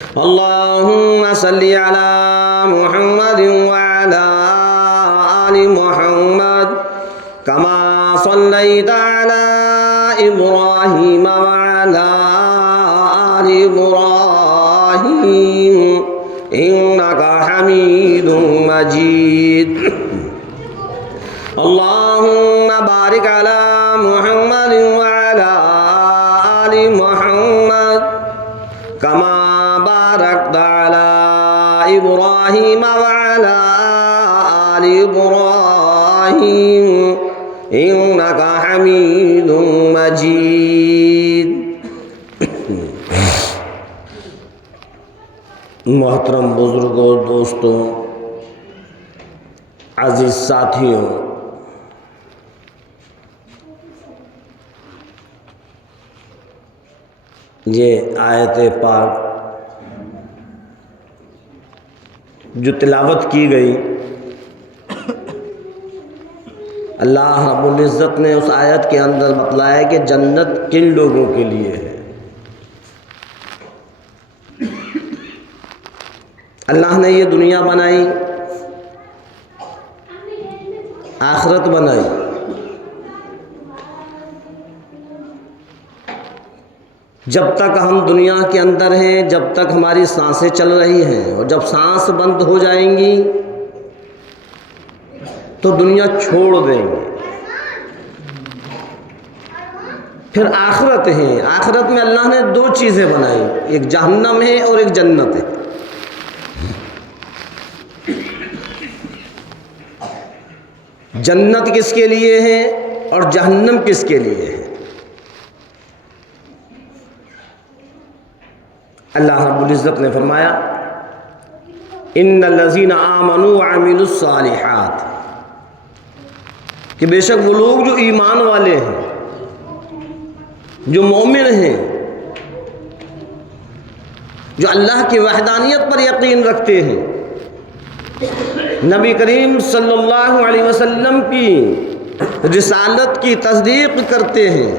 اللهم صل على محمد وعلى آل محمد كما صليت على إبراهيم وعلى آل إبراهيم إنك حميد مجيد. اللهم بارك على محمد وعلى آل محمد كما باركت على إبراهيم وعلى آل إبراهيم إنك حميد مجيد. محترم بزرگوں، دوستوں، عزیز ساتھیوں، یہ آیت پاک جو تلاوت کی گئی، اللہ رب العزت نے اس آیت کے اندر بتلایا کہ جنت کن لوگوں کے لیے ہے. اللہ نے یہ دنیا بنائی، آخرت بنائی. جب تک ہم دنیا کے اندر ہیں، جب تک ہماری سانسیں چل رہی ہیں، اور جب سانس بند ہو جائیں گی تو دنیا چھوڑ دیں گے. پھر آخرت ہے. آخرت میں اللہ نے دو چیزیں بنائی، ایک جہنم ہے اور ایک جنت ہے. جنت کس کے لیے ہے اور جہنم کس کے لیے ہے؟ اللہ رب العزت نے فرمایا ان الذین آمنوا وعملوا الصالحات، کہ بے شک وہ لوگ جو ایمان والے ہیں، جو مومن ہیں، جو اللہ کی وحدانیت پر یقین رکھتے ہیں، نبی کریم صلی اللہ علیہ وسلم کی رسالت کی تصدیق کرتے ہیں،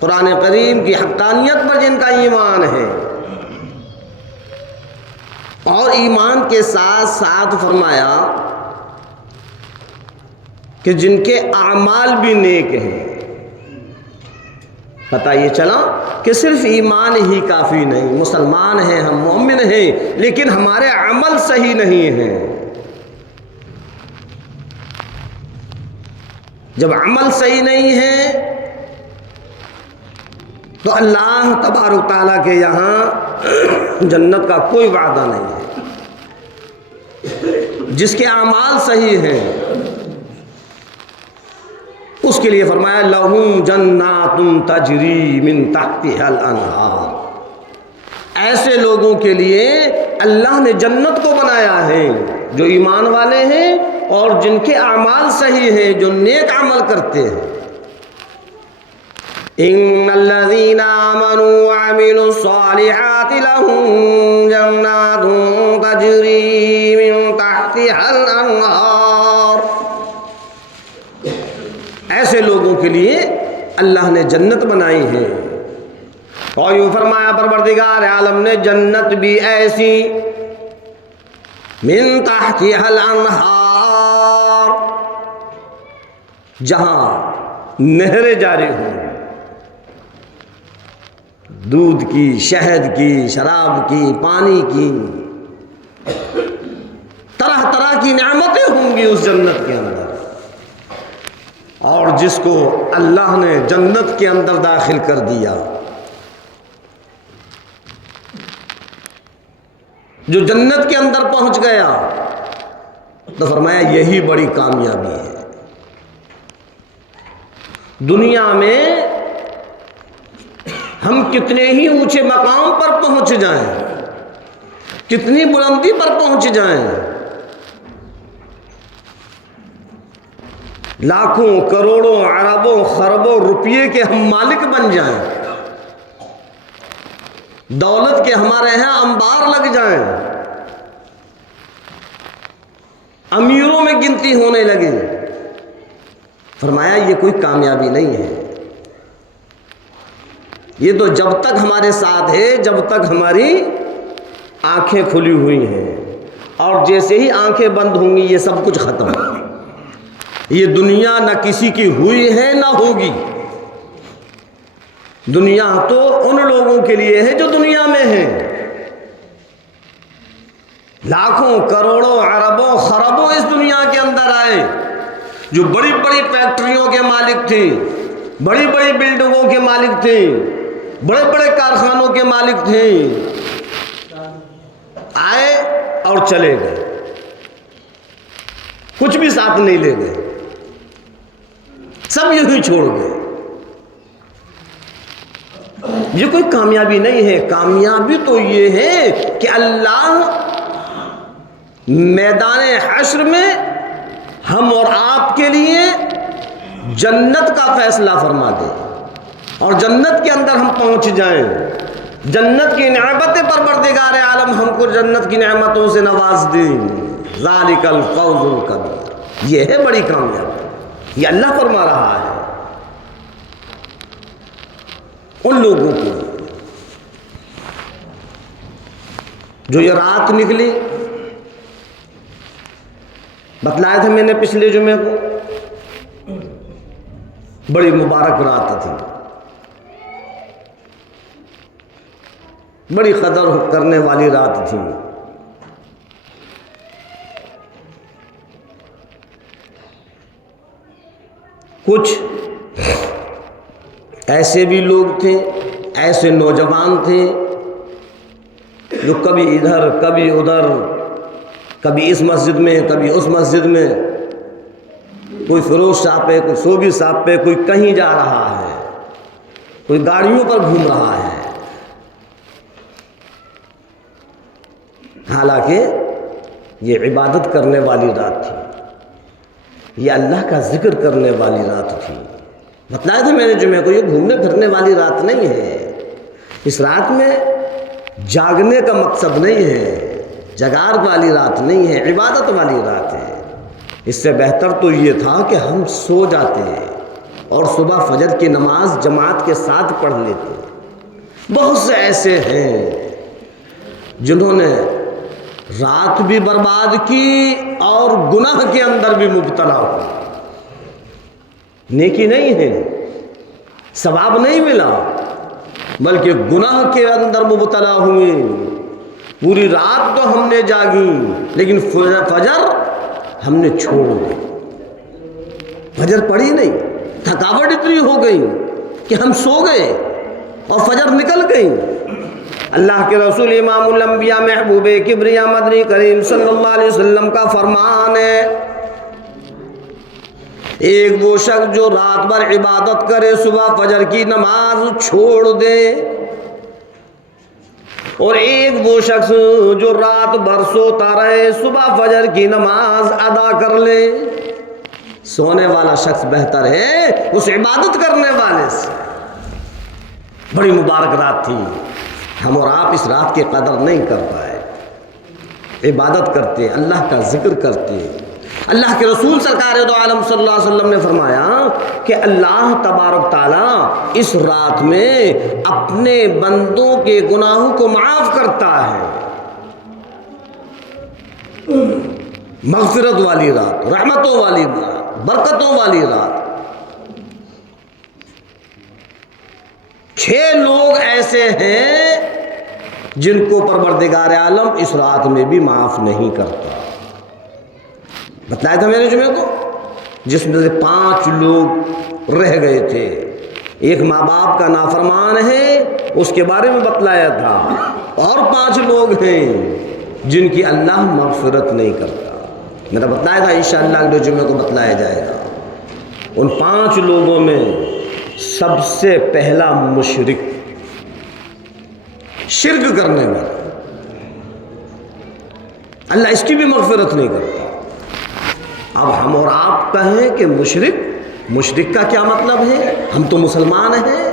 قرآن کریم کی حقانیت پر جن کا ایمان ہے، اور ایمان کے ساتھ ساتھ فرمایا کہ جن کے اعمال بھی نیک ہیں. پتہ یہ چلا کہ صرف ایمان ہی کافی نہیں. مسلمان ہیں ہم، مومن ہیں، لیکن ہمارے عمل صحیح نہیں ہیں. جب عمل صحیح نہیں ہے تو اللہ تبارک تعالیٰ کے یہاں جنت کا کوئی وعدہ نہیں ہے. جس کے اعمال صحیح ہیں اس کے لیے فرمایا لہم جنات تجری من تحتها الانہار. ایسے لوگوں کے لیے اللہ نے جنت کو بنایا ہے جو ایمان والے ہیں اور جن کے اعمال صحیح ہیں، جو نیک عمل کرتے ہیں. ان الذين آمنوا وعملوا الصالحات لهم جنات تجري من تحتها الانہار. ایسے لوگوں کے لیے اللہ نے جنت بنائی ہے. اور یوں فرمایا پروردگار عالم نے جنت بھی ایسی من تحتها الانہار جہاں نہریں جاری ہوں، دودھ کی، شہد کی، شراب کی، پانی کی، طرح طرح کی نعمتیں ہوں گی اس جنت کے اندر. اور جس کو اللہ نے جنت کے اندر داخل کر دیا، جو جنت کے اندر پہنچ گیا، تو فرمایا یہی بڑی کامیابی ہے. دنیا میں ہم کتنے ہی اونچے مقام پر پہنچ جائیں، کتنی بلندی پر پہنچ جائیں، لاکھوں کروڑوں اربوں خربوں روپیے کے ہم مالک بن جائیں، دولت کے ہمارے یہاں انبار لگ جائیں، امیروں میں گنتی ہونے لگے، فرمایا یہ کوئی کامیابی نہیں ہے. یہ تو جب تک ہمارے ساتھ ہے، جب تک ہماری آنکھیں کھلی ہوئی ہیں، اور جیسے ہی آنکھیں بند ہوں گی یہ سب کچھ ختم، یہ دنیا نہ کسی کی ہوئی ہے نہ ہوگی۔ دنیا تو ان لوگوں کے لیے ہے جو دنیا میں ہیں، لاکھوں کروڑوں اربوں خربوں اس دنیا کے اندر آئے، جو بڑی بڑی فیکٹریوں کے مالک تھے، بڑی بڑی بلڈنگوں کے مالک تھے، بڑے بڑے کارخانوں کے مالک تھے، آئے اور چلے گئے، کچھ بھی ساتھ نہیں لے گئے، سب یوں ہی چھوڑ گئے۔ یہ کوئی کامیابی نہیں ہے، کامیابی تو یہ ہے کہ اللہ میدان حشر میں ہم اور آپ کے لیے جنت کا فیصلہ فرما دے، اور جنت کے اندر ہم پہنچ جائیں، جنت کی نعمتیں پروردگار عالم ہم کو جنت کی نعمتوں سے نواز دیں۔ ذالک الفوز الکبیر، یہ ہے بڑی کامیابی، یہ اللہ فرما رہا ہے ان لوگوں کو جو یہ رات نکلی۔ بتلایا تھا میں نے پچھلے جمعے کو، بڑی مبارک رات تھی، بڑی قدر کرنے والی رات تھی۔ کچھ ایسے بھی لوگ تھے، ایسے نوجوان تھے جو کبھی ادھر کبھی ادھر، کبھی اس مسجد میں کبھی اس مسجد میں، کوئی فیروز شاہ پہ، کوئی صوبی صاحب پہ، کوئی کہیں جا رہا ہے، کوئی گاڑیوں پر گھوم رہا ہے۔ حالانکہ یہ عبادت کرنے والی رات تھی، یہ اللہ کا ذکر کرنے والی رات تھی۔ بتلایا تھا میں نے جمعے کو، یہ گھومنے پھرنے والی رات نہیں ہے۔ اس رات میں جاگنے کا مقصد نہیں ہے، جگار والی رات نہیں ہے، عبادت والی رات ہے۔ اس سے بہتر تو یہ تھا کہ ہم سو جاتے ہیں اور صبح فجر کی نماز جماعت کے ساتھ پڑھ لیتے۔ بہت سے ایسے ہیں جنہوں نے رات بھی برباد کی اور گناہ کے اندر بھی مبتلا ہوئے، نیکی نہیں ہے، ثواب نہیں ملا، بلکہ گناہ کے اندر مبتلا ہوئے۔ پوری رات تو ہم نے جاگی لیکن فجر ہم نے چھوڑ دی، فجر پڑھی نہیں، تھکاوٹ اتنی ہو گئی کہ ہم سو گئے اور فجر نکل گئی۔ اللہ کے رسول امام الانبیاء محبوب کبریا مدنی کریم صلی اللہ علیہ وسلم کا فرمان ہے، ایک وہ شخص جو رات بھر عبادت کرے، صبح فجر کی نماز چھوڑ دے، اور ایک وہ شخص جو رات بھر سوتا رہے، صبح فجر کی نماز ادا کر لے۔ سونے والا شخص بہتر ہے اس عبادت کرنے والے سے۔ بڑی مبارک رات تھی، ہم اور آپ اس رات کی قدر نہیں کر پائے۔ عبادت کرتے، اللہ کا ذکر کرتے۔ اللہ کے رسول سرکار دو عالم صلی اللہ علیہ وسلم نے فرمایا کہ اللہ تبارک تعالیٰ اس رات میں اپنے بندوں کے گناہوں کو معاف کرتا ہے۔ مغفرت والی رات، رحمتوں والی رات، برکتوں والی رات۔ 6 لوگ ایسے ہیں جن کو پروردگار عالم اس رات میں بھی معاف نہیں کرتا۔ بتلایا تھا میں نے جمعے کو، جس میں سے 5 لوگ رہ گئے تھے۔ ایک ماں باپ کا نافرمان ہے، اس کے بارے میں بتلایا تھا، اور 5 لوگ ہیں جن کی اللہ مغفرت نہیں کرتا۔ میں نے بتلایا تھا انشاءاللہ اگلے جمعے کو بتلایا جائے گا۔ ان 5 لوگوں میں سب سے پہلا مشرک، شرک کرنے والا، اللہ اس کی بھی مغفرت نہیں کرتا۔ اب ہم اور آپ کہیں کہ مشرک کا کیا مطلب ہے؟ ہم تو مسلمان ہیں۔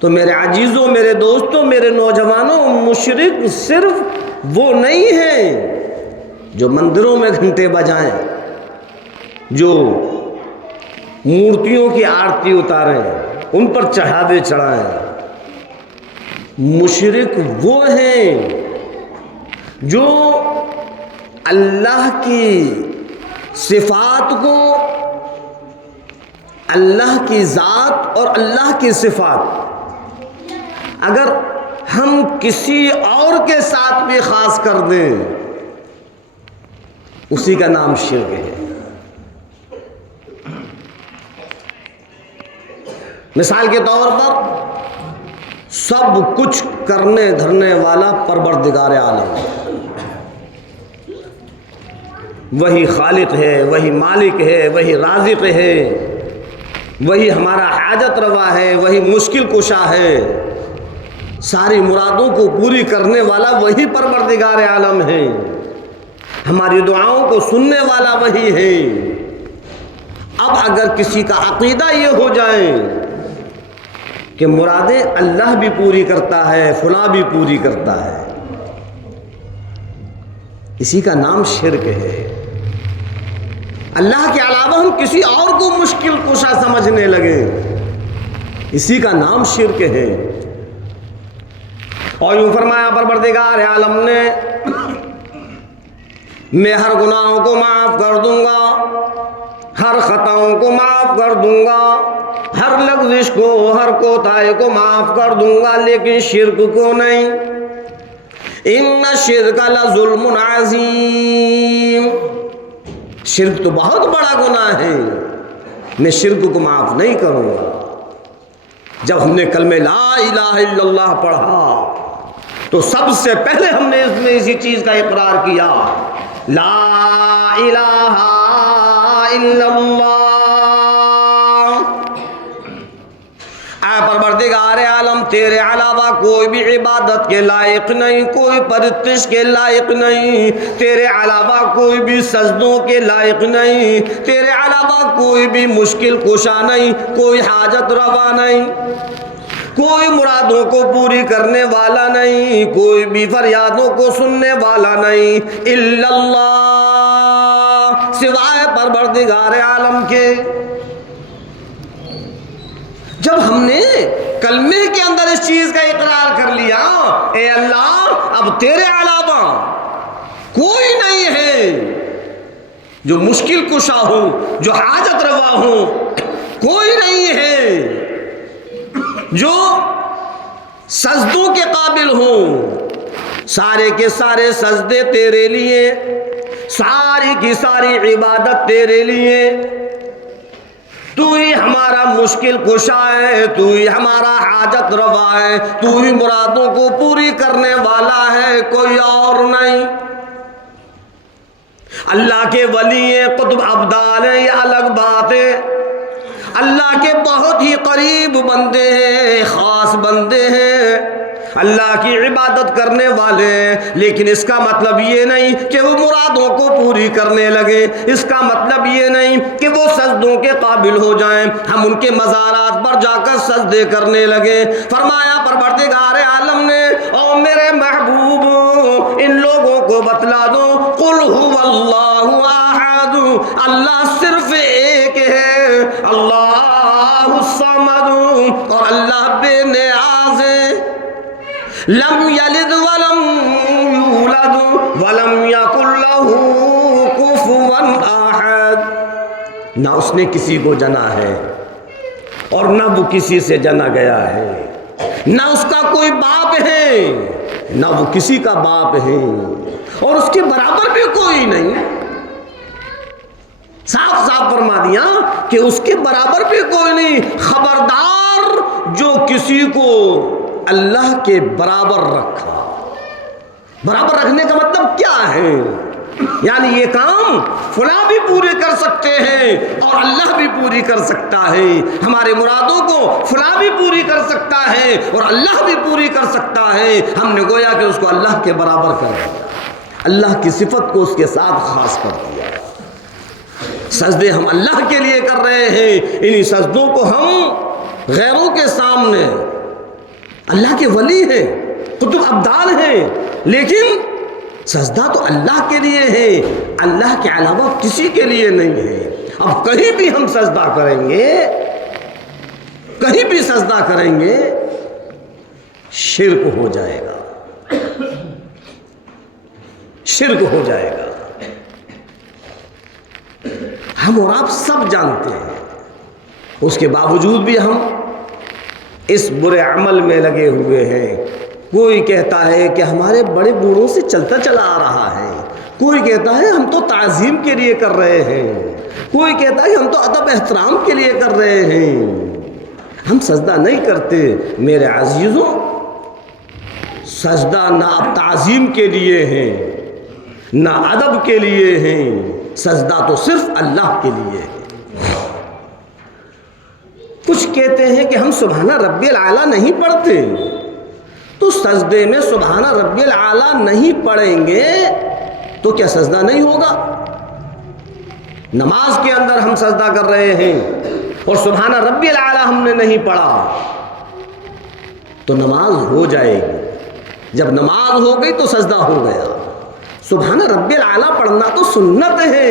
تو میرے عزیزوں، میرے دوستوں، میرے نوجوانوں، مشرک صرف وہ نہیں ہیں جو مندروں میں گھنٹے بجائیں، جو مورتیوں کی آرتی اتاریں، ان پر چڑھاوے چڑھائیں۔ مشرک وہ ہیں جو اللہ کی صفات کو، اللہ کی ذات اور اللہ کی صفات اگر ہم کسی اور کے ساتھ بھی خاص کر دیں، اسی کا نام شرک ہے۔ مثال کے طور پر سب کچھ کرنے دھرنے والا پروردگار عالم ہے، وہی خالق ہے، وہی مالک ہے، وہی رازق ہے، وہی ہمارا حاجت روا ہے، وہی مشکل کشا ہے، ساری مرادوں کو پوری کرنے والا وہی پروردگار عالم ہے، ہماری دعاؤں کو سننے والا وہی ہے۔ اب اگر کسی کا عقیدہ یہ ہو جائے کہ مرادیں اللہ بھی پوری کرتا ہے، فلاں بھی پوری کرتا ہے، اسی کا نام شرک ہے۔ اللہ کے علاوہ ہم کسی اور کو مشکل کشا سمجھنے لگے، اسی کا نام شرک ہے۔ اور یوں فرمایا پروردگار عالم نے، میں ہر گناہوں کو معاف کر دوں گا، ہر خطاؤں کو معاف کر دوں گا، ہر لغزش کو، ہر کوتاہی کو معاف کر دوں گا، لیکن شرک کو نہیں۔ ان الشرک لظلم عظیم، شرک تو بہت بڑا گناہ ہے، میں شرک کو معاف نہیں کروں گا۔ جب ہم نے کلمہ لا الہ الا اللہ پڑھا تو سب سے پہلے ہم نے اس میں اسی چیز کا اقرار کیا، لا الہ الا اللہ۔ اے پروردگار عالم، تیرے علاوہ کوئی بھی عبادت کے لائق نہیں، کوئی پرستش کے لائق نہیں، تیرے علاوہ کوئی بھی سجدوں کے لائق نہیں، تیرے علاوہ کوئی بھی مشکل کشا نہیں، کوئی حاجت روا نہیں، کوئی مرادوں کو پوری کرنے والا نہیں، کوئی بھی فریادوں کو سننے والا نہیں، الا اللہ، سوائے پروردگار عالم کے۔ جب ہم نے کلمے کے اندر اس چیز کا اقرار کر لیا، اے اللہ اب تیرے علاوہ کوئی نہیں ہے جو مشکل کشا ہو، جو حاجت روا ہو، کوئی نہیں ہے جو سجدوں کے قابل ہوں، سارے کے سارے سجدے تیرے لیے، ساری کی ساری عبادت تیرے لیے، تو ہی ہمارا مشکل کشا ہے، تو ہی ہمارا حاجت روا ہے، تو ہی مرادوں کو پوری کرنے والا ہے، کوئی اور نہیں۔ اللہ کے ولی قطب ابدال ہیں، یہ الگ بات ہے، اللہ کے بہت ہی قریب بندے ہیں، خاص بندے ہیں، اللہ کی عبادت کرنے والے ہیں، لیکن اس کا مطلب یہ نہیں کہ وہ مرادوں کو پوری کرنے لگے، اس کا مطلب یہ نہیں کہ وہ سجدوں کے قابل ہو جائیں، ہم ان کے مزارات پر جا کر سجدے کرنے لگے۔ فرمایا پروردگار عالم نے، او میرے محبوب ان لوگوں کو بتلا دو، قل هو اللہ احد، اللہ صرف ایک ہے، اللہ الصمد، اور اللہ بے نیاز ہے، لم یلد ولم یولد ولم یکن لہ کفوا احد، نہ اس نے کسی کو جنا ہے اور نہ وہ کسی سے جنا گیا ہے، نہ اس کا کوئی باپ ہے نہ وہ کسی کا باپ ہے، اور اس کے برابر بھی کوئی نہیں۔ صاف صاف فرما دیا کہ اس کے برابر بھی کوئی نہیں۔ خبردار جو کسی کو اللہ کے برابر رکھا، برابر رکھنے کا مطلب کیا ہے؟ یعنی یہ کام فلاں بھی پورے کر سکتے ہیں اور اللہ بھی پوری کر سکتا ہے، ہمارے مرادوں کو فلاں بھی پوری کر سکتا ہے اور اللہ بھی پوری کر سکتا ہے، ہم نے گویا کہ اس کو اللہ کے برابر کر دیا، اللہ کی صفت کو اس کے ساتھ خاص کر دیا۔ سجدے ہم اللہ کے لیے کر رہے ہیں، انہی سجدوں کو ہم غیروں کے سامنے، اللہ کے ولی ہیں، قطب ابدال ہیں، لیکن سجدہ تو اللہ کے لیے ہے، اللہ کے علاوہ کسی کے لیے نہیں ہے۔ اب کہیں بھی ہم سجدہ کریں گے، کہیں بھی سجدہ کریں گے، شرک ہو جائے گا۔ شرک ہو جائے گا۔ ہم اور آپ سب جانتے ہیں، اس کے باوجود بھی ہم اس برے عمل میں لگے ہوئے ہیں۔ کوئی کہتا ہے کہ ہمارے بڑے بوڑھوں سے چلتا چلا آ رہا ہے، کوئی کہتا ہے ہم تو تعظیم کے لیے کر رہے ہیں، کوئی کہتا ہے ہم تو ادب احترام کے لیے کر رہے ہیں، ہم سجدہ نہیں کرتے۔ میرے عزیزوں، سجدہ نہ تعظیم کے لیے ہے نہ ادب کے لیے ہے، سجدہ تو صرف اللہ کے لیے ہے۔ کچھ کہتے ہیں کہ ہم سبحان ربی الاعلیٰ نہیں پڑھتے، تو سجدے میں سبحان ربی الاعلیٰ نہیں پڑھیں گے تو کیا سجدہ نہیں ہوگا؟ نماز کے اندر ہم سجدہ کر رہے ہیں اور سبحان ربی الاعلیٰ ہم نے نہیں پڑھا تو نماز ہو جائے گی، جب نماز ہو گئی تو سجدہ ہو گیا۔ سبحان ربی الاعلیٰ پڑھنا تو سنت ہے،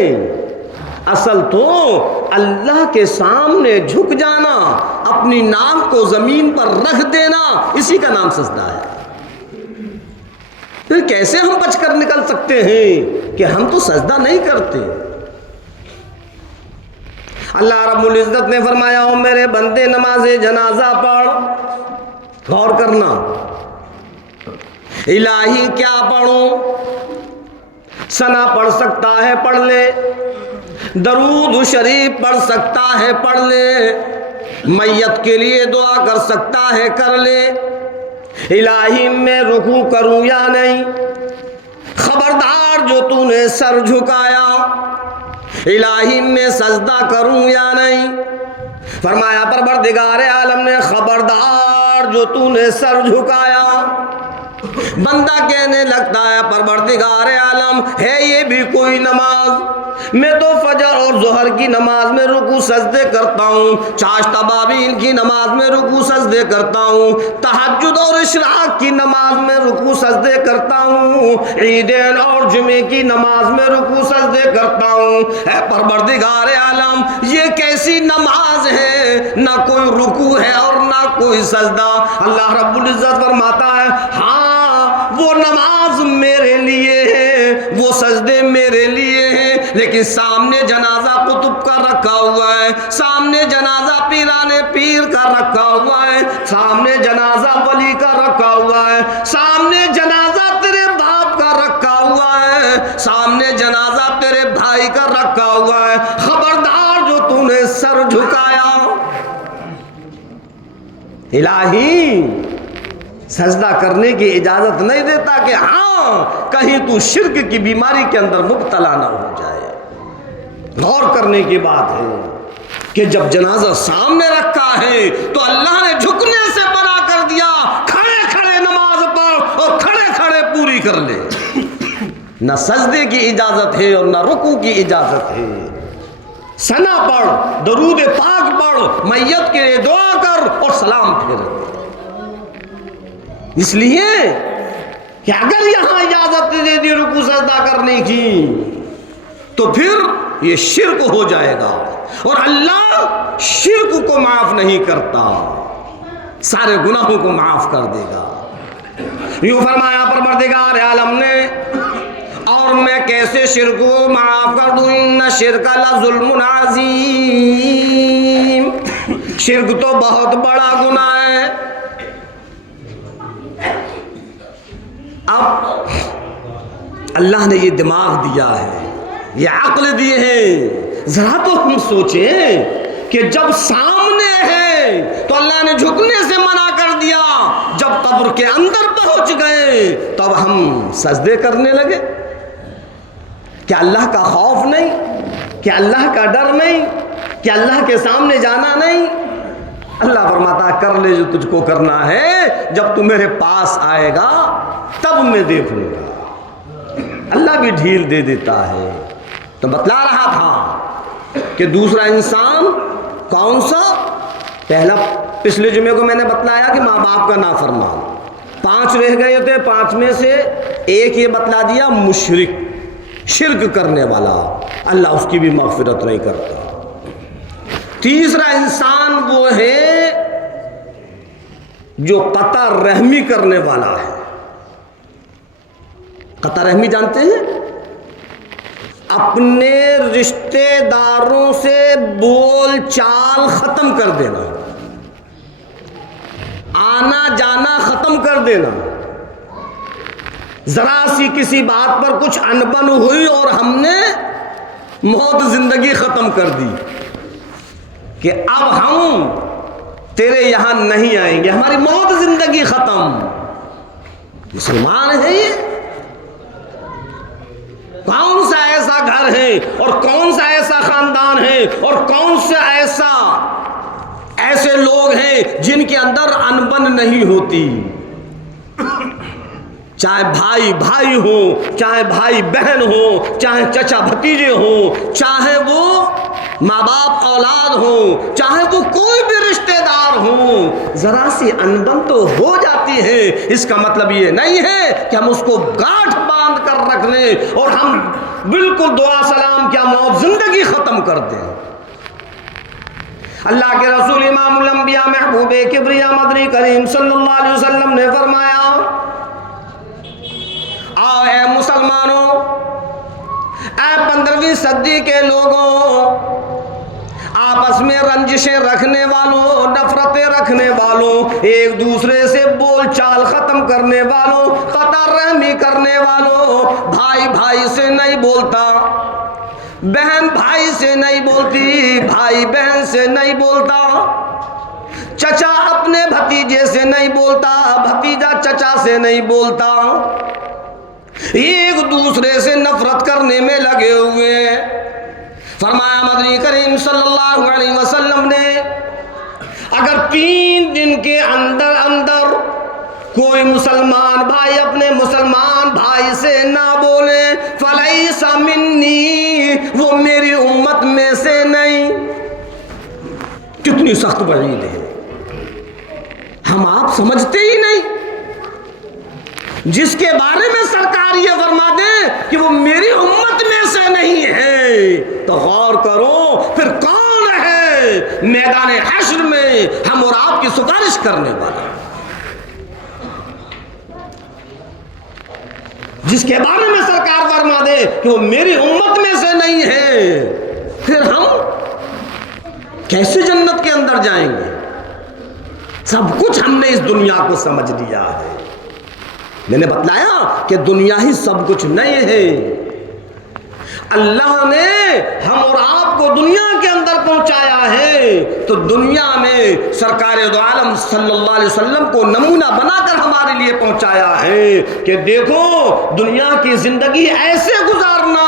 اصل تو اللہ کے سامنے جھک جانا، اپنی ناک کو زمین پر رکھ دینا، اسی کا نام سجدہ ہے۔ پھر کیسے ہم بچ کر نکل سکتے ہیں کہ ہم تو سجدہ نہیں کرتے؟ اللہ رب العزت نے فرمایا، او میرے بندے نماز جنازہ پڑھ۔ غور کرنا، الہی کیا پڑھوں؟ ثنا پڑھ سکتا ہے پڑھ لے، درود شریف پڑھ سکتا ہے پڑھ لے، میت کے لیے دعا کر سکتا ہے کر لے، الہی میں رکوع کروں یا نہیں؟ خبردار جو تو نے سر جھکایا، الہی میں سجدہ کروں یا نہیں؟ فرمایا پروردگار عالم نے، خبردار جو تو نے سر جھکایا۔ بندہ کہنے لگتا ہے پروردگار عالم، ہے یہ بھی کوئی نماز؟ میں تو فجر اور ظہر کی نماز میں رکوع سجدے کرتا ہوں، چاشت ابابیل کی نماز میں رکوع سجدے کرتا ہوں، تہجد اور اشراق کی نماز میں رکوع سجدے کرتا ہوں، عیدین اور جمعے کی نماز میں رکوع سجدے کرتا ہوں۔ اے پروردگار عالم، یہ کیسی نماز ہے؟ نہ کوئی رکوع ہے اور نہ کوئی سجدہ۔ اللہ رب العزت فرماتا ہے، ہاں وہ نماز میرے لیے ہے، وہ سجدے میرے لیے ہیں، لیکن سامنے جنازہ قطب کا رکھا ہوا ہے، سامنے جنازہ پیران پیر کا رکھا ہوا ہے، سامنے جنازہ ولی کا رکھا ہوا ہے، سامنے جنازہ تیرے باپ کا رکھا ہوا ہے، سامنے جنازہ تیرے بھائی کا رکھا ہوا ہے۔ خبردار جو تو نے سر جھکایا۔ الہی سجدہ کرنے کی اجازت نہیں دیتا کہ ہاں کہیں تو شرک کی بیماری کے اندر مبتلا نہ ہو جائے۔ غور کرنے کی بات ہے کہ جب جنازہ سامنے رکھا ہے تو اللہ نے جھکنے سے منع کر دیا، کھڑے کھڑے نماز پڑھ اور کھڑے کھڑے پوری کر لے۔ نہ سجدے کی اجازت ہے اور نہ رکوع کی اجازت ہے۔ ثنا پڑھ، درود پاک پڑھ، میت کے لیے دعا کر اور سلام پھیر دے۔ اس لیے کہ اگر یہاں اجازت دے دی رکوع سجدہ کرنے کی تو پھر یہ شرک ہو جائے گا، اور اللہ شرک کو معاف نہیں کرتا، سارے گناہوں کو معاف کر دے گا۔ یوں فرمایا پروردگار عالم نے، اور میں کیسے شرک کو معاف کر دوں؟ ان شرک لظلم عظیم، شرک تو بہت بڑا گناہ ہے۔ اب اللہ نے یہ دماغ دیا ہے، یہ عقل دیے ہیں، ذرا تو ہم سوچیں کہ جب سامنے ہے تو اللہ نے جھکنے سے منع کر دیا، جب قبر کے اندر پہنچ گئے تب ہم سجدے کرنے لگے۔ کیا اللہ کا خوف نہیں؟ کیا اللہ کا ڈر نہیں؟ کیا اللہ کے سامنے جانا نہیں؟ اللہ فرماتا ہے کر لے جو تجھ کو کرنا ہے، جب تو میرے پاس آئے گا تب میں دیکھوں گا۔ اللہ بھی ڈھیل دے دیتا ہے۔ تو بتلا رہا تھا کہ دوسرا انسان کون سا؟ پہلا پچھلے جمعے کو میں نے بتلایا کہ ماں باپ کا نافرمان، 5 رہ گئے تھے، 5 میں سے ایک یہ بتلا دیا مشرک، شرک کرنے والا، اللہ اس کی بھی مغفرت نہیں کرتا۔ تیسرا انسان وہ ہے جو قطع رحمی کرنے والا ہے، قطع رحمی جانتے ہیں؟ اپنے رشتے داروں سے بول چال ختم کر دینا، آنا جانا ختم کر دینا۔ ذرا سی کسی بات پر کچھ انبن ہوئی اور ہم نے موت زندگی ختم کر دی کہ اب ہم تیرے یہاں نہیں آئیں گے، ہماری موت زندگی ختم۔ مسلمان ہے یہ؟ کون سا ایسا گھر ہے اور کون سا ایسا خاندان ہے اور کون سا ایسے لوگ ہیں جن کے اندر انبن نہیں ہوتی؟ چاہے بھائی بھائی ہوں، چاہے بھائی بہن ہوں، چاہے چچا بھتیجے ہوں، چاہے وہ ماں باپ اولاد ہوں، چاہے وہ کوئی بھی رشتہ دار ہوں، ذرا سی انبن تو ہو جاتی ہے۔ اس کا مطلب یہ نہیں ہے کہ ہم اس کو گاٹھ باندھ کر رکھ لیں اور ہم بالکل دعا سلام کیا موت زندگی ختم کر دیں۔ اللہ کے رسول امام الانبیاء محبوب کبریا مدنی کریم صلی اللہ علیہ وسلم نے فرمایا، آؤ اے مسلمانوں، اے 15ویں صدی کے لوگوں، آپس میں رنجشیں رکھنے والوں، نفرتیں رکھنے والوں، ایک دوسرے سے بول چال ختم کرنے والوں، قطع رحمی کرنے والوں، بھائی بھائی سے نہیں بولتا، بہن بھائی سے نہیں بولتی، بھائی بہن سے نہیں بولتا، چچا اپنے بھتیجے سے نہیں بولتا، بھتیجا چچا سے نہیں بولتا، ایک دوسرے سے نفرت کرنے میں لگے ہوئے ہیں۔ فرمایا مدنی کریم صلی اللہ علیہ وسلم نے، اگر 3 دن کے اندر کوئی مسلمان بھائی اپنے مسلمان بھائی سے نہ بولے، فلیس منی، وہ میری امت میں سے نہیں۔ کتنی سخت وعید ہے، ہم آپ سمجھتے ہی نہیں۔ جس کے بارے میں سرکار یہ فرما دے کہ وہ میری امت میں سے نہیں ہے، تو غور کرو پھر کون ہے میدان حشر میں ہم اور آپ کی سفارش کرنے والا؟ جس کے بارے میں سرکار فرما دے کہ وہ میری امت میں سے نہیں ہے، پھر ہم کیسے جنت کے اندر جائیں گے؟ سب کچھ ہم نے اس دنیا کو سمجھ لیا ہے۔ میں نے بتلایا کہ دنیا ہی سب کچھ نہیں ہے۔ اللہ نے ہم اور آپ کو دنیا کے اندر پہنچایا ہے تو دنیا میں سرکار دو عالم صلی اللہ علیہ وسلم کو نمونہ بنا کر ہمارے لیے پہنچایا ہے کہ دیکھو دنیا کی زندگی ایسے گزارنا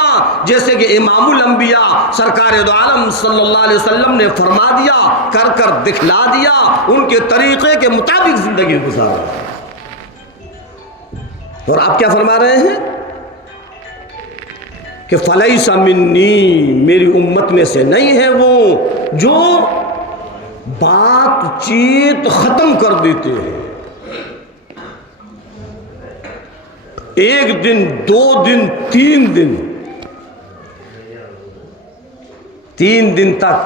جیسے کہ امام الانبیاء سرکار دو عالم صلی اللہ علیہ وسلم نے فرما دیا، کر کر دکھلا دیا، ان کے طریقے کے مطابق زندگی گزارنا۔ اور آپ کیا فرما رہے ہیں کہ فلیس منی، میری امت میں سے نہیں ہے وہ جو بات چیت ختم کر دیتے ہیں، 1 دن 2 دن 3 دن 3 دن تک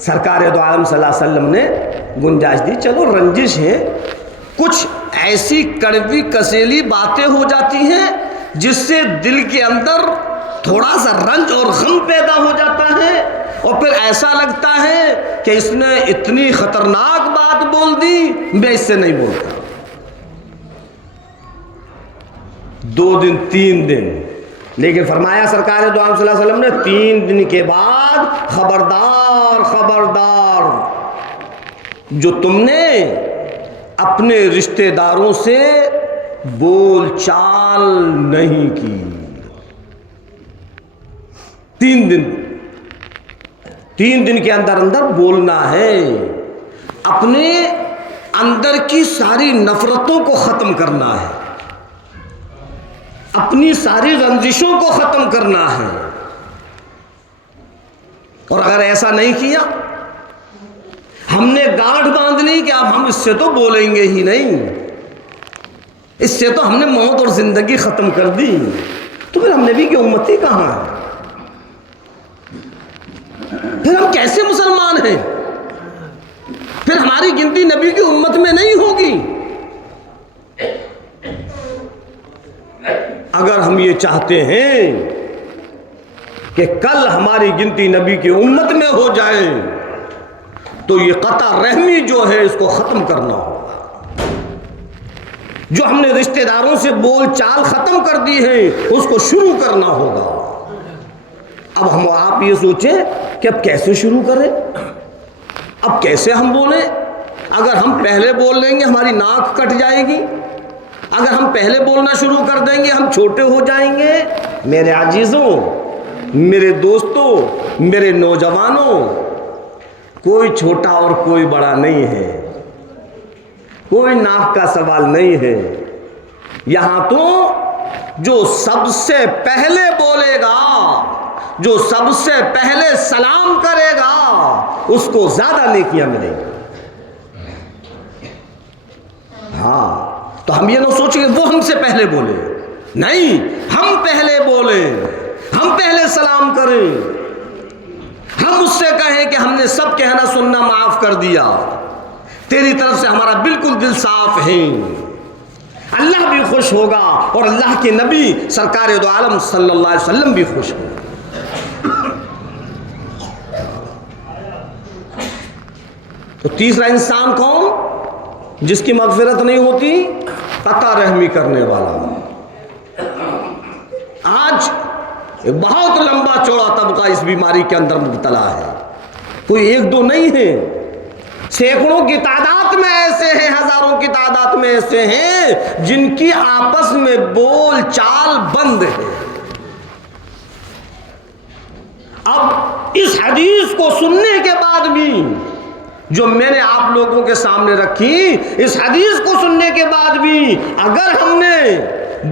سرکار دو عالم صلی اللہ علیہ وسلم نے گنجائش دی، چلو رنجش ہے، کچھ ایسی کڑوی کسیلی باتیں ہو جاتی ہیں جس سے دل کے اندر تھوڑا سا رنج اور غم پیدا ہو جاتا ہے، اور پھر ایسا لگتا ہے کہ اس نے اتنی خطرناک بات بول دی، میں اس سے نہیں بولتا۔ 2 دن 3 دن، لیکن فرمایا سرکار دو عالم صلی اللہ علیہ وسلم نے 3 دن کے بعد خبردار خبردار، جو تم نے اپنے رشتہ داروں سے بول چال نہیں کی، 3 دن کے اندر بولنا ہے، اپنے اندر کی ساری نفرتوں کو ختم کرنا ہے، اپنی ساری رنجشوں کو ختم کرنا ہے۔ اور اگر ایسا نہیں کیا، ہم نے گاٹھ باندھ لی کہ اب ہم اس سے تو بولیں گے ہی نہیں، اس سے تو ہم نے موت اور زندگی ختم کر دی، تو پھر ہم نبی کی امتی کہاں ہے؟ پھر ہم کیسے مسلمان ہیں؟ پھر ہماری گنتی نبی کی امت میں نہیں ہوگی۔ اگر ہم یہ چاہتے ہیں کہ کل ہماری گنتی نبی کی امت میں ہو جائے تو یہ قطع رحمی جو ہے اس کو ختم کرنا ہوگا. جو ہم نے رشتہ داروں سے بول چال ختم کر دی ہے اس کو شروع کرنا ہوگا. اب ہم آپ یہ سوچیں کہ اب کیسے شروع کریں, اب کیسے ہم بولیں. اگر ہم پہلے بول لیں گے ہماری ناک کٹ جائے گی, اگر ہم پہلے بولنا شروع کر دیں گے ہم چھوٹے ہو جائیں گے. میرے عزیزوں, میرے دوستوں, میرے نوجوانوں, کوئی چھوٹا اور کوئی بڑا نہیں ہے, کوئی ناک کا سوال نہیں ہے. یہاں تو جو سب سے پہلے بولے گا, جو سب سے پہلے سلام کرے گا اس کو زیادہ نیکیاں ملیں گی. ہاں, تو ہم یہ نہ سوچیں کہ وہ ہم سے پہلے بولے, نہیں, ہم پہلے بولیں, ہم پہلے سلام کریں, ہم اس سے کہیں کہ ہم نے سب کہنا سننا معاف کر دیا, تیری طرف سے ہمارا بالکل دل صاف ہے. اللہ بھی خوش ہوگا اور اللہ کے نبی سرکار دو عالم صلی اللہ علیہ وسلم بھی خوش ہوگا. تو تیسرا انسان کون؟ جس کی مغفرت نہیں ہوتی, قطع رحمی کرنے والا. آج بہت لمبا چوڑا طبقہ اس بیماری کے اندر مبتلا ہے. کوئی ایک دو نہیں ہے, سینکڑوں کی تعداد میں ایسے ہیں, ہزاروں کی تعداد میں ایسے ہیں جن کی آپس میں بول چال بند ہے. اب اس حدیث کو سننے کے بعد بھی جو میں نے آپ لوگوں کے سامنے رکھی, اس حدیث کو سننے کے بعد بھی اگر ہم نے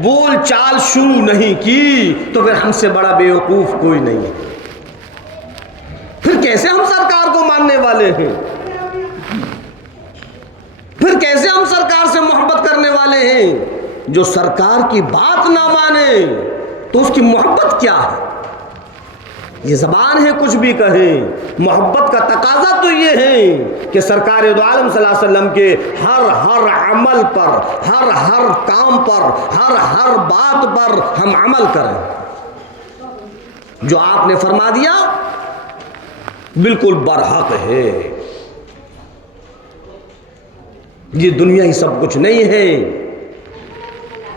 بول چال شروع نہیں کی تو پھر ہم سے بڑا بیوقوف کوئی نہیں ہے. پھر کیسے ہم سرکار کو ماننے والے ہیں, پھر کیسے ہم سرکار سے محبت کرنے والے ہیں. جو سرکار کی بات نہ مانے تو اس کی محبت کیا ہے؟ یہ زبان ہے کچھ بھی کہیں, محبت کا تقاضا تو یہ ہے کہ سرکار دو عالم صلی اللہ علیہ وسلم کے ہر عمل پر, ہر کام پر, ہر بات پر ہم عمل کریں. جو آپ نے فرما دیا بالکل برحق ہے. یہ دنیا ہی سب کچھ نہیں ہے,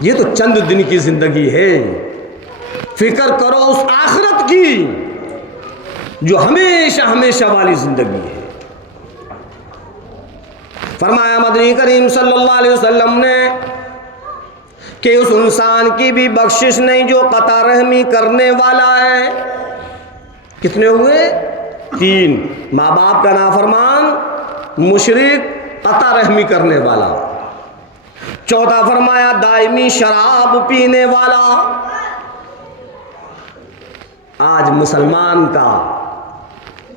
یہ تو چند دن کی زندگی ہے. فکر کرو اس آخرت کی جو ہمیشہ ہمیشہ والی زندگی ہے. فرمایا مدنی کریم صلی اللہ علیہ وسلم نے کہ اس انسان کی بھی بخشش نہیں جو قطع رحمی کرنے والا ہے. کتنے ہوئے؟ 3. ماں باپ کا نافرمان, مشرک, قطع رحمی کرنے والا. 4 فرمایا دائمی شراب پینے والا. آج مسلمان کا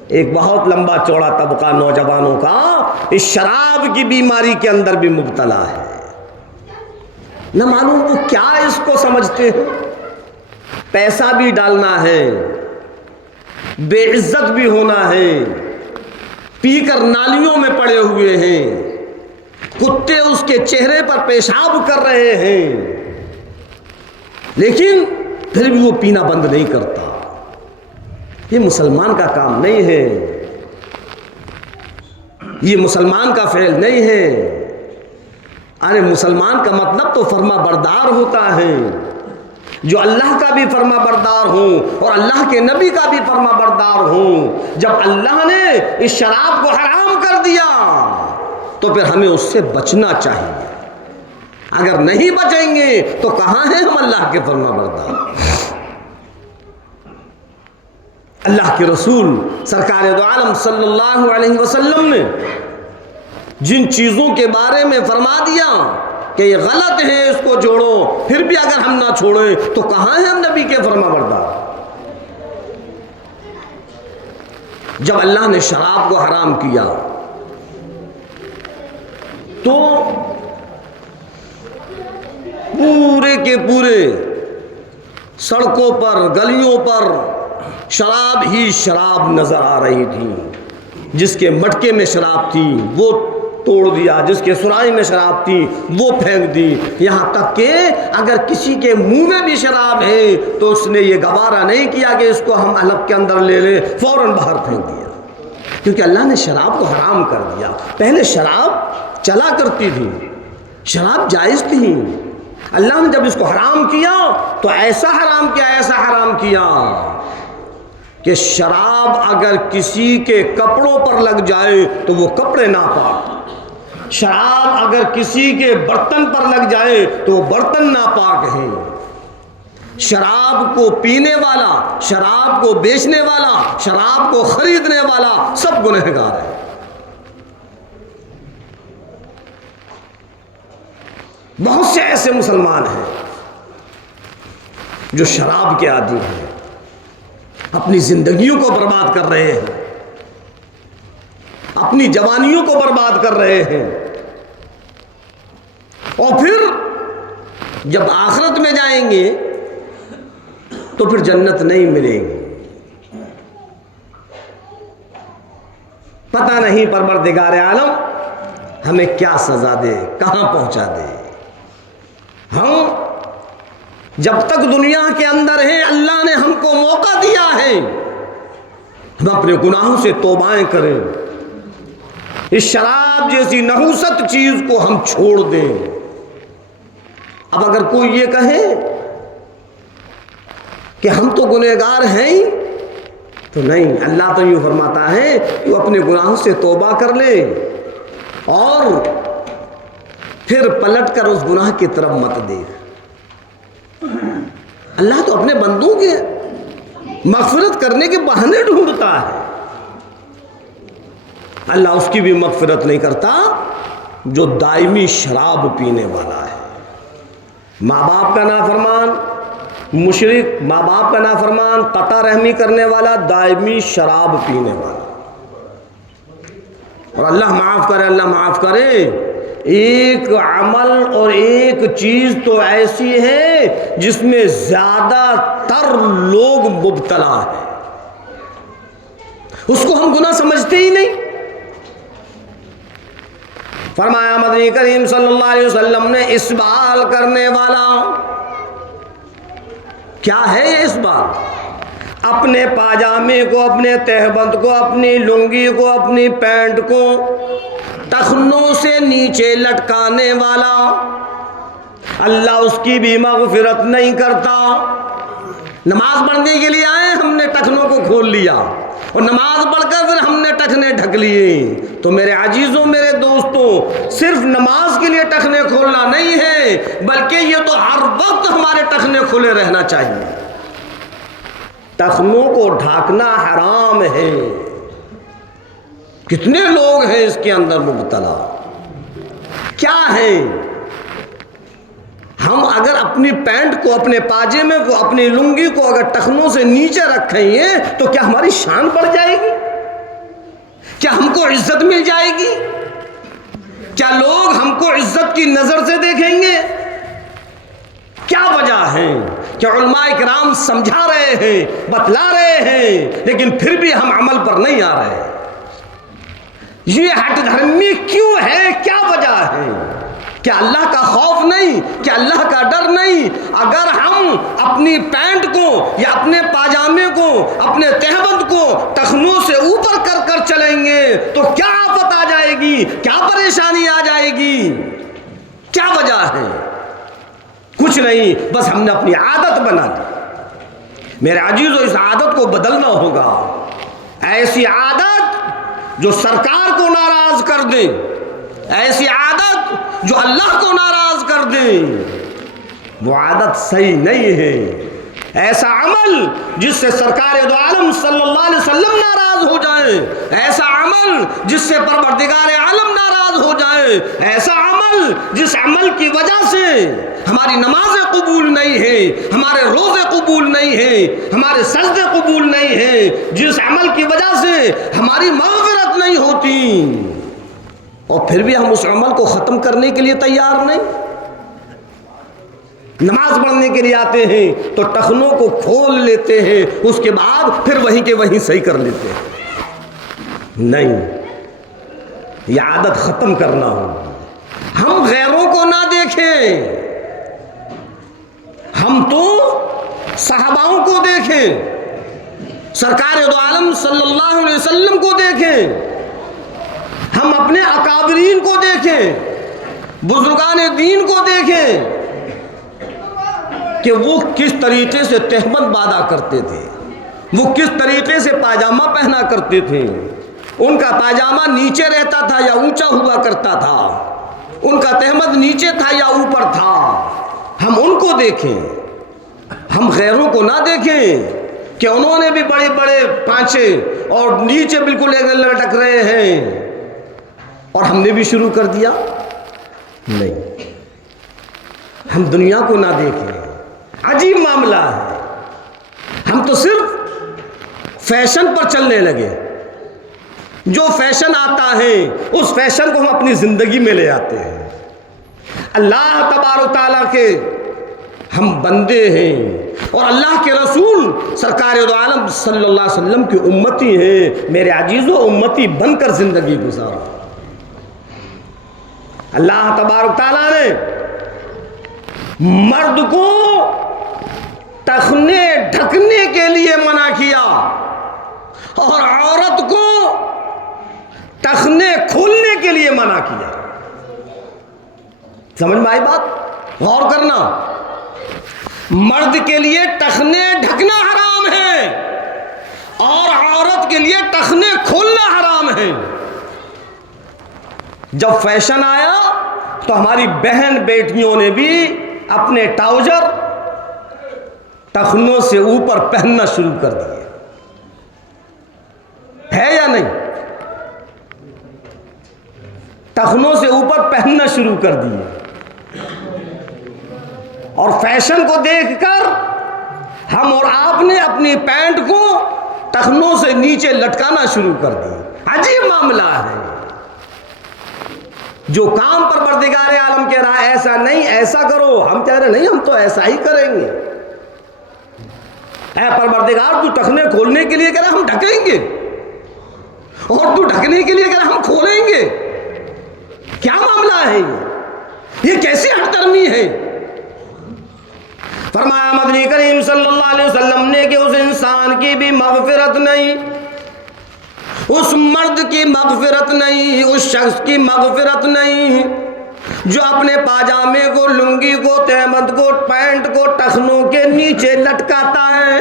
ایک بہت لمبا چوڑا طبقہ نوجوانوں کا اس شراب کی بیماری کے اندر بھی مبتلا ہے. نہ معلوم وہ کیا اس کو سمجھتے ہیں. پیسہ بھی ڈالنا ہے, بے عزت بھی ہونا ہے, پی کر نالیوں میں پڑے ہوئے ہیں, کتے اس کے چہرے پر پیشاب کر رہے ہیں, لیکن پھر بھی وہ پینا بند نہیں کرتا. یہ مسلمان کا کام نہیں ہے, یہ مسلمان کا فعل نہیں ہے. ارے مسلمان کا مطلب تو فرما بردار ہوتا ہے, جو اللہ کا بھی فرما بردار ہوں اور اللہ کے نبی کا بھی فرما بردار ہوں. جب اللہ نے اس شراب کو حرام کر دیا تو پھر ہمیں اس سے بچنا چاہیے. اگر نہیں بچیں گے تو کہاں ہیں ہم اللہ کے فرما بردار. اللہ کے رسول سرکار دو عالم صلی اللہ علیہ وسلم نے جن چیزوں کے بارے میں فرما دیا کہ یہ غلط ہے اس کو چھوڑو, پھر بھی اگر ہم نہ چھوڑیں تو کہاں ہیں ہم نبی کے فرما بردار. جب اللہ نے شراب کو حرام کیا تو پورے کے پورے سڑکوں پر, گلیوں پر شراب ہی شراب نظر آ رہی تھی. جس کے مٹکے میں شراب تھی وہ توڑ دیا، جس کے سرائی میں شراب تھی وہ پھینک دی، یہاں تک کہ اگر کسی کے منہ میں بھی شراب ہے تو اس نے یہ گوارا نہیں کیا کہ اس کو ہم حلق کے اندر لے لیں، فوراً باہر پھینک دیا، کیونکہ اللہ نے شراب کو حرام کر دیا۔ پہلے شراب چلا کرتی تھی، شراب جائز تھی، اللہ نے جب اس کو حرام کیا تو ایسا حرام کیا کہ شراب اگر کسی کے کپڑوں پر لگ جائے تو وہ کپڑے ناپاک، شراب اگر کسی کے برتن پر لگ جائے تو وہ برتن ناپاک ہیں، شراب کو پینے والا، شراب کو بیچنے والا، شراب کو خریدنے والا سب گنہگار ہے۔ بہت سے ایسے مسلمان ہیں جو شراب کے عادی ہیں، اپنی زندگیوں کو برباد کر رہے ہیں، اپنی جوانیوں کو برباد کر رہے ہیں، اور پھر جب آخرت میں جائیں گے تو پھر جنت نہیں ملے گی۔ پتہ نہیں پروردگار عالم ہمیں کیا سزا دے، کہاں پہنچا دے۔ ہم جب تک دنیا کے اندر ہیں اللہ نے ہم کو موقع دیا ہے، ہم اپنے گناہوں سے توبائیں کریں، اس شراب جیسی نحوست چیز کو ہم چھوڑ دیں۔ اب اگر کوئی یہ کہے کہ ہم تو گنہگار ہیں ہی، تو نہیں، اللہ تو یوں فرماتا ہے کہ وہ اپنے گناہوں سے توبہ کر لے اور پھر پلٹ کر اس گناہ کی طرف مت دیکھ۔ اللہ تو اپنے بندوں کے مغفرت کرنے کے بہانے ڈھونڈتا ہے، اللہ اس کی بھی مغفرت نہیں کرتا جو دائمی شراب پینے والا ہے، ماں باپ کا نافرمان، مشرک، ماں باپ کا نافرمان، قطع رحمی کرنے والا، دائمی شراب پینے والا۔ اور اللہ معاف کرے، اللہ معاف کرے، ایک عمل اور ایک چیز تو ایسی ہے جس میں زیادہ تر لوگ مبتلا ہیں، اس کو ہم گناہ سمجھتے ہی نہیں۔ فرمایا مدنی کریم صلی اللہ علیہ وسلم نے اسبال کرنے والا، کیا ہے یہ اسبال؟ اپنے پاجامے کو، اپنے تہبند کو، اپنی لنگی کو، اپنی پینٹ کو ٹخنوں سے نیچے لٹکانے والا، اللہ اس کی بھی مغفرت نہیں کرتا۔ نماز پڑھنے کے لیے آئے، ہم نے ٹخنوں کو کھول لیا اور نماز پڑھ کر پھر ہم نے ٹخنے ڈھک لیے۔ تو میرے عزیزوں، میرے دوستوں، صرف نماز کے لیے ٹخنے کھولنا نہیں ہے، بلکہ یہ تو ہر وقت ہمارے ٹخنے کھلے رہنا چاہیے۔ ٹخنوں کو ڈھانکنا حرام ہے، کتنے لوگ ہیں اس کے اندر مبتلا، کیا ہے؟ ہم اگر اپنی پینٹ کو، اپنے پاجامے کو، اپنی لنگی کو اگر ٹخنوں سے نیچے رکھیں گے تو کیا ہماری شان بڑھ جائے گی؟ کیا ہم کو عزت مل جائے گی؟ کیا لوگ ہم کو عزت کی نظر سے دیکھیں گے؟ کیا وجہ ہے کہ علماء کرام سمجھا رہے ہیں، بتلا رہے ہیں، لیکن پھر بھی ہم عمل پر نہیں آ رہے؟ یہ ہٹ دھرمی کیوں ہے؟ کیا وجہ ہے؟ کیا اللہ کا خوف نہیں؟ کیا اللہ کا ڈر نہیں؟ اگر ہم اپنی پینٹ کو یا اپنے پاجامے کو، اپنے تہبند کو ٹخنوں سے اوپر کر کر چلیں گے تو کیا آفت آ جائے گی، کیا پریشانی آ جائے گی؟ کیا وجہ ہے؟ کچھ نہیں، بس ہم نے اپنی عادت بنا دی۔ میرے عزیزو، اس عادت کو بدلنا ہوگا، ایسی عادت جو سرکار کو ناراض کر دے، ایسی عادت جو اللہ کو ناراض کر دے، وہ عادت صحیح نہیں ہے۔ ایسا عمل جس سے سرکار دو عالم صلی اللہ علیہ وسلم ناراض ہو جائے، ایسا عمل جس سے پروردگار عالم ناراض ہو جائے، ایسا عمل جس عمل کی وجہ سے ہماری نمازیں قبول نہیں ہیں، ہمارے روزے قبول نہیں ہیں، ہمارے سجدے قبول نہیں ہیں، جس عمل کی وجہ سے ہماری مغفرت نہیں ہوتی، اور پھر بھی ہم اس عمل کو ختم کرنے کے لیے تیار نہیں۔ نماز پڑھنے کے لیے آتے ہیں تو ٹخنوں کو کھول لیتے ہیں، اس کے بعد پھر وہیں کے وہیں صحیح کر لیتے ہیں۔ نہیں، یہ عادت ختم کرنا ہوگی. ہم غیروں کو نہ دیکھیں، ہم تو صحاباؤں کو دیکھیں، سرکار دو عالم صلی اللہ علیہ وسلم کو دیکھیں، ہم اپنے اکابرین کو دیکھیں، بزرگان دین کو دیکھیں کہ وہ کس طریقے سے تہمت باندھا کرتے تھے، وہ کس طریقے سے پاجامہ پہنا کرتے تھے. ان کا پاجامہ نیچے رہتا تھا یا اونچا ہوا کرتا تھا، ان کا تہمت نیچے تھا یا اوپر تھا. ہم ان کو دیکھیں، ہم غیروں کو نہ دیکھیں کہ انہوں نے بھی بڑے بڑے پانچے اور نیچے بالکل ایک لٹک رہے ہیں اور ہم نے بھی شروع کر دیا. نہیں، ہم دنیا کو نہ دیکھیں. عجیب معاملہ ہے، ہم تو صرف فیشن پر چلنے لگے. جو فیشن آتا ہے اس فیشن کو ہم اپنی زندگی میں لے آتے ہیں. اللہ تبارک و تعالیٰ کے ہم بندے ہیں اور اللہ کے رسول سرکار دو عالم صلی اللہ علیہ وسلم کی امتی ہیں. میرے عزیزو، امتی بن کر زندگی گزارو. اللہ تبارک تعالیٰ نے مرد کو ٹخنے ڈھکنے کے لیے منع کیا اور عورت کو ٹخنے کھولنے کے لیے منع کیا. سمجھ میں آئی بات؟ غور کرنا. مرد کے لیے ٹخنے ڈھکنا حرام ہے اور عورت کے لیے ٹخنے کھولنا حرام ہے. جب فیشن آیا تو ہماری بہن بیٹیوں نے بھی اپنے ٹراؤزر ٹخنوں سے اوپر پہننا شروع کر دیے. ہے یا نہیں؟ ٹخنوں سے اوپر پہننا شروع کر دیے اور فیشن کو دیکھ کر ہم اور آپ نے اپنی پینٹ کو ٹخنوں سے نیچے لٹکانا شروع کر دی. عجیب معاملہ ہے. جو کام پروردگار عالم کہہ رہا ہے ایسا نہیں، ایسا کرو، ہم کہہ رہے نہیں ہم تو ایسا ہی کریں گے. اے پروردگار تو ٹخنے کھولنے کے لیے کہہ رہا ہم ڈھکیں گے اور تو ڈھکنے کے لیے کہہ رہا ہم کھولیں گے. کیا معاملہ ہے یہ کیسی ہٹ درمی ہے؟ فرمایا مدنی کریم صلی اللہ علیہ وسلم نے کہ اس انسان کی بھی مغفرت نہیں، اس مرد کی مغفرت نہیں، اس شخص کی مغفرت نہیں جو اپنے پاجامے کو، لنگی کو، تہمت کو، پینٹ کو ٹخنوں کے نیچے لٹکاتا ہے.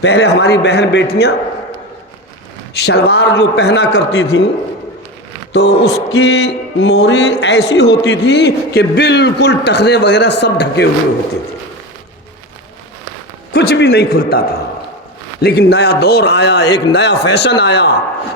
پہلے ہماری بہن بیٹیاں شلوار جو پہنا کرتی تھیں تو اس کی موہری ایسی ہوتی تھی کہ بالکل ٹخنے وغیرہ سب ڈھکے ہوئے ہوتے تھے، کچھ بھی نہیں کھلتا تھا. لیکن نیا دور آیا، ایک نیا فیشن آیا.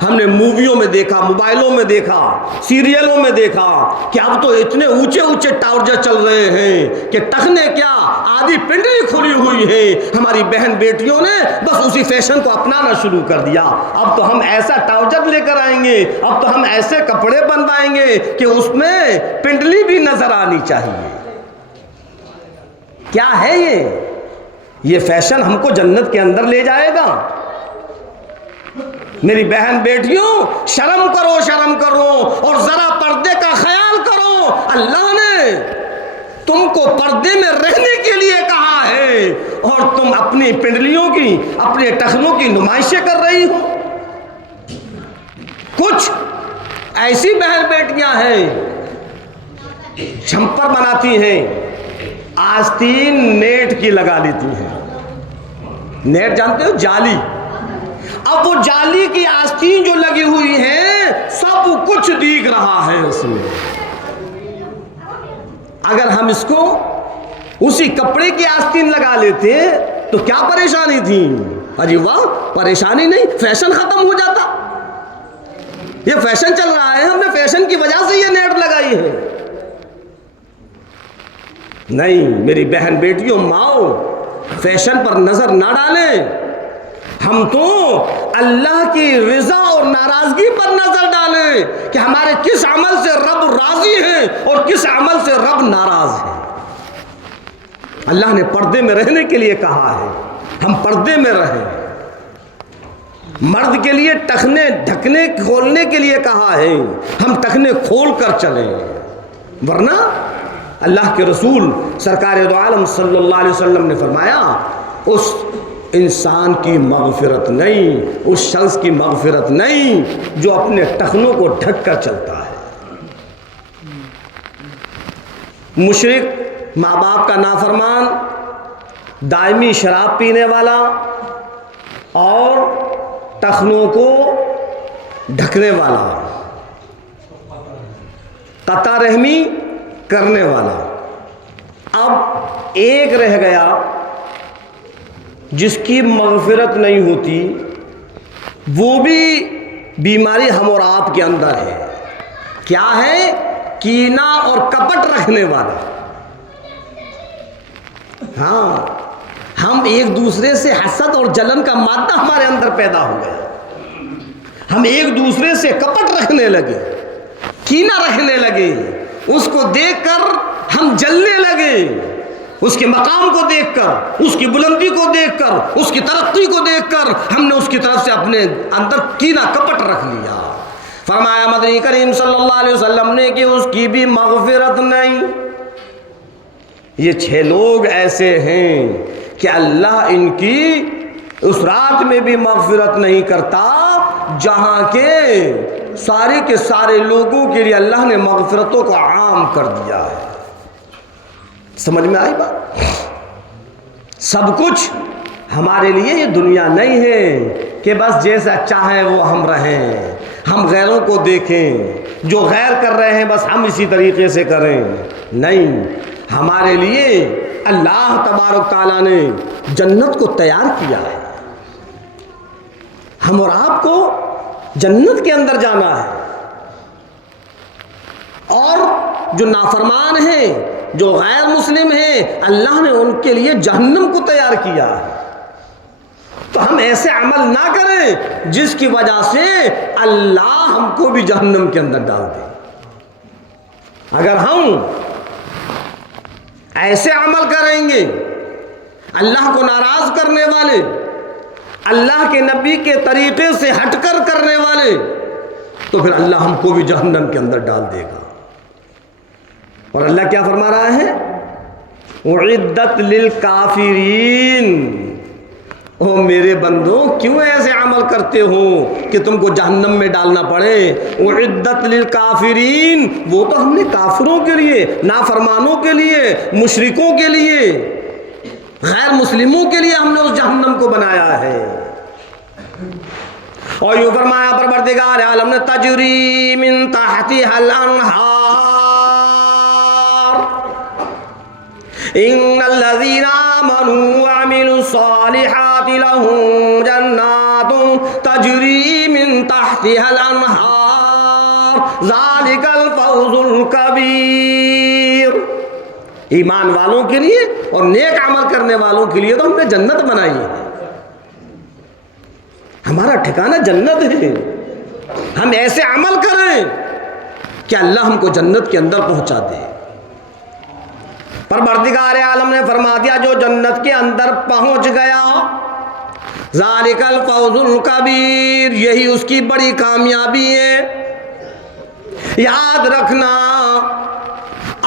ہم نے موویوں میں دیکھا، موبائلوں میں دیکھا، سیریلوں میں دیکھا کہ اب تو اتنے اونچے اونچے ٹراؤزر چل رہے ہیں کہ ٹخنے کیا آدھی پنڈلی کھلی ہوئی ہے. ہماری بہن بیٹیوں نے بس اسی فیشن کو اپنانا شروع کر دیا. اب تو ہم ایسا ٹراؤزر لے کر آئیں گے، اب تو ہم ایسے کپڑے بنوائیں گے کہ اس میں پنڈلی بھی نظر آنی چاہیے. کیا ہے یہ فیشن ہم کو جنت کے اندر لے جائے گا؟ میری بہن بیٹیوں، شرم کرو، شرم کرو اور ذرا پردے کا خیال کرو. اللہ نے تم کو پردے میں رہنے کے لیے کہا ہے اور تم اپنی پنڈلیوں کی، اپنے ٹخنوں کی نمائشیں کر رہی ہو. کچھ ایسی بہن بیٹیاں ہیں چھمپر بناتی ہیں، آستین نیٹ کی لگا لیتی ہیں. نیٹ جانتے ہو؟ جالی. اب وہ جالی کی آستین جو لگی ہوئی ہے سب کچھ دیکھ رہا ہے اس میں. اگر ہم اس کو اسی کپڑے کی آستین لگا لیتے تو کیا پریشانی تھی؟ اجی واہ، پریشانی نہیں، فیشن ختم ہو جاتا. یہ فیشن چل رہا ہے، ہم نے فیشن کی وجہ سے یہ نیٹ لگائی ہے. نہیں میری بہن بیٹیوں، ماؤ، فیشن پر نظر نہ ڈالیں. ہم تو اللہ کی رضا اور ناراضگی پر نظر ڈالیں کہ ہمارے کس عمل سے رب راضی ہے اور کس عمل سے رب ناراض ہے. اللہ نے پردے میں رہنے کے لیے کہا ہے، ہم پردے میں رہیں. مرد کے لیے ٹخنے ڈھکنے کھولنے کے لیے کہا ہے، ہم ٹخنے کھول کر چلیں، ورنہ اللہ کے رسول سرکار دو عالم صلی اللہ علیہ وسلم نے فرمایا اس انسان کی مغفرت نہیں، اس شخص کی مغفرت نہیں جو اپنے ٹخنوں کو ڈھک کر چلتا ہے۔ مشرک، ماں باپ کا نافرمان، دائمی شراب پینے والا اور ٹخنوں کو ڈھکنے والا، قطع رحمی کرنے والا۔ اب ایک رہ گیا جس کی مغفرت نہیں ہوتی، وہ بھی بیماری ہم اور آپ کے اندر ہے۔ کیا ہے؟ کینہ اور کپٹ رکھنے والا۔ ہاں، ہم ایک دوسرے سے حسد اور جلن کا مادہ ہمارے اندر پیدا ہو گیا، ہم ایک دوسرے سے کپٹ رکھنے لگے، کینہ رکھنے لگے، اس کو دیکھ کر ہم جلنے لگے، اس کے مقام کو دیکھ کر، اس کی بلندی کو دیکھ کر، اس کی ترقی کو دیکھ کر ہم نے اس کی طرف سے اپنے اندر کینہ کپٹ رکھ لیا۔ فرمایا مدنی کریم صلی اللہ علیہ وسلم نے کہ اس کی بھی مغفرت نہیں۔ یہ 6 لوگ ایسے ہیں کہ اللہ ان کی اس رات میں بھی مغفرت نہیں کرتا جہاں کے سارے لوگوں کے لیے اللہ نے مغفرتوں کو عام کر دیا ہے۔ سمجھ میں آئی بات؟ سب کچھ ہمارے لیے یہ دنیا نہیں ہے کہ بس جیسا چاہیں وہ ہم رہیں، ہم غیروں کو دیکھیں، جو غیر کر رہے ہیں بس ہم اسی طریقے سے کریں۔ نہیں، ہمارے لیے اللہ تبارک تعالیٰ نے جنت کو تیار کیا ہے، ہم اور آپ کو جنت کے اندر جانا ہے، اور جو نافرمان ہیں، جو غیر مسلم ہیں، اللہ نے ان کے لیے جہنم کو تیار کیا ہے۔ تو ہم ایسے عمل نہ کریں جس کی وجہ سے اللہ ہم کو بھی جہنم کے اندر ڈال دے۔ اگر ہم ایسے عمل کریں گے اللہ کو ناراض کرنے والے، اللہ کے نبی کے طریقے سے ہٹ کر کرنے والے، تو پھر اللہ ہم کو بھی جہنم کے اندر ڈال دے گا۔ اور اللہ کیا فرما رہا ہے؟ اعدت للکافرین۔ او میرے بندو، کیوں ایسے عمل کرتے ہو کہ تم کو جہنم میں ڈالنا پڑے؟ اعدت للکافرین، وہ تو ہم نے کافروں کے لیے، نافرمانوں کے لیے، مشرکوں کے لیے، غیر مسلموں کے لیے ہم نے اس جہنم کو بنایا ہے۔ اور یوں فرمایا پروردگار عالم نے تجری من تحتها الانہار ان الذین آمنوا وعملوا الصالحات لهم جنات تجری من تحتها الانہار ذالک الفوز الکبیر۔ ایمان والوں کے لیے اور نیک عمل کرنے والوں کے لیے تو ہم نے جنت بنائی ہے، ہمارا ٹھکانہ جنت ہے۔ ہم ایسے عمل کریں کہ اللہ ہم کو جنت کے اندر پہنچا دے۔ پروردگار عالم نے فرما دیا جو جنت کے اندر پہنچ گیا، ذالک الفوز الکبیر، یہی اس کی بڑی کامیابی ہے۔ یاد رکھنا،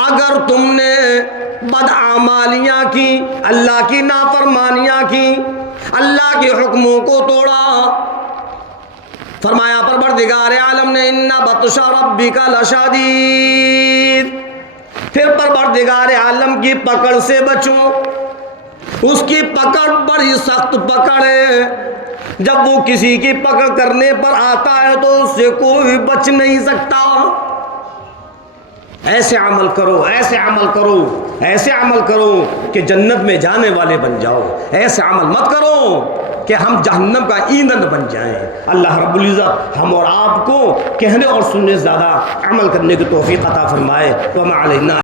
اگر تم نے بدعمالیاں کی، اللہ کی نافرمانیاں کی، اللہ کے حکموں کو توڑا، فرمایا پروردگار عالم نے ان بطش ربک لشدید، پھر پروردگار عالم کی پکڑ سے بچو۔ اس کی پکڑ بڑی سخت پکڑ ہے، جب وہ کسی کی پکڑ کرنے پر آتا ہے تو اس سے کوئی بچ نہیں سکتا۔ ایسے عمل کرو، ایسے عمل کرو، ایسے عمل کرو کہ جنت میں جانے والے بن جاؤ۔ ایسے عمل مت کرو کہ ہم جہنم کا ایندھن بن جائیں۔ اللہ رب العزت ہم اور آپ کو کہنے اور سننے سے زیادہ عمل کرنے کی توفیق عطا فرمائے۔ وما علینا